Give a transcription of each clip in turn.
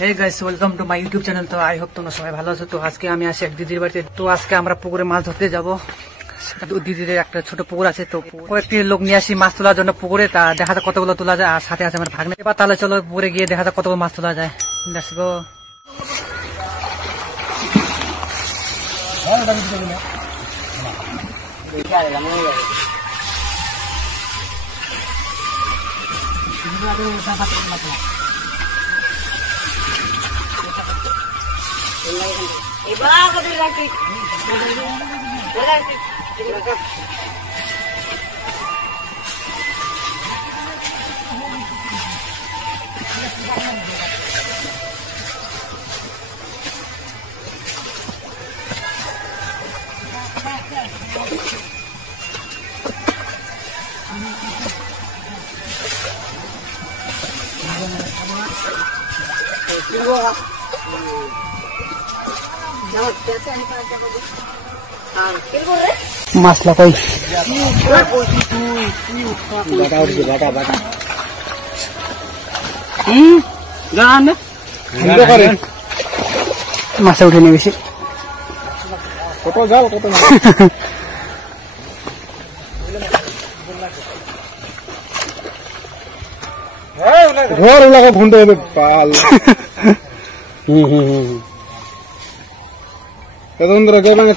Hey guys welcome to my YouTube channel. तो I hope তোমরা সবাই ভালো আছো। তো আজকে আমি আসি এক দিদির বাড়িতে। তো আজকে আমরা পুকুরে মাছ ধরতে যাব। দিদির একটা ছোট পুকুর আছে, তো কয়েকটি লোক নিয়ে আসি মাছ তোলার জন্য পুকুরে। তা দেখা যাক কতগুলো তোলা যায়, আর সাথে আছে আমার ভাগ্নে। এবার তাহলে চলো পুকুরে গিয়ে দেখা যাক কতগুলো মাছ তোলা যায়। Let's go. মাছলা কই মাছে উঠে নিয়ে বেশি কত জাল কত ঘর ওলাকে ঘুরতে হবে পাল।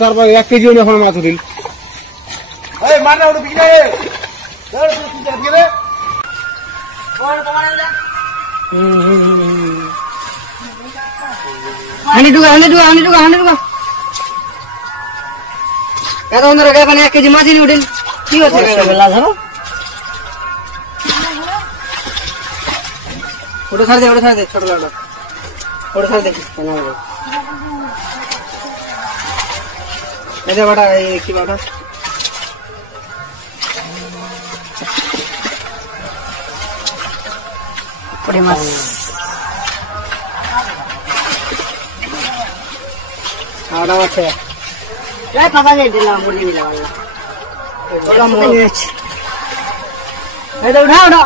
তারপর 1 কেজি এখন মাছ দিন। এক কেজি মাছ উঠেন কি হচ্ছে ওটা ছাড় দে, ওটা ছাড় দে, ছোট লাউটা ওটা ছাড় দে। এটা বাটা কি বাটা পড়ে মাছ আড়া আছে এই পাপা দে দিলাম মুড়ি দিলাম আল্লাহ ওটা মুড়ি আছে এই দাও উঠা